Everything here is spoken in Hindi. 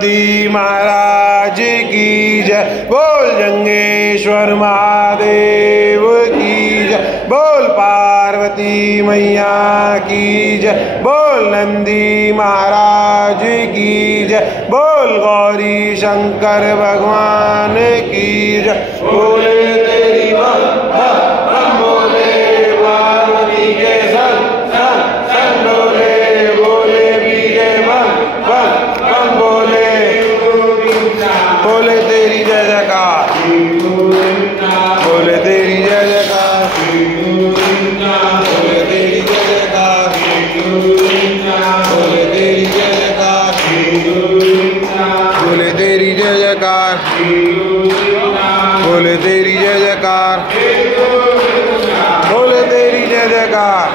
पार्वती महाराज की जय। बोल जंगेश्वर महादेव की जय। बोल पार्वती मैया की जय। बोल नंदी महाराज की जय। बोल गौरी शंकर भगवान की जय। बोले तेरी बम बोले पार्वती के संग संग बोले, बोले भी के बम बोले, बोले तेरी जय जयकार, बोले तेरी जय जयकार, बोले तेरी जय जयकार, बोले तेरी जय जयकार, बोले तेरी जय जयकार, बोले तेरी जय जयकार, बोले तेरी जय जयकार।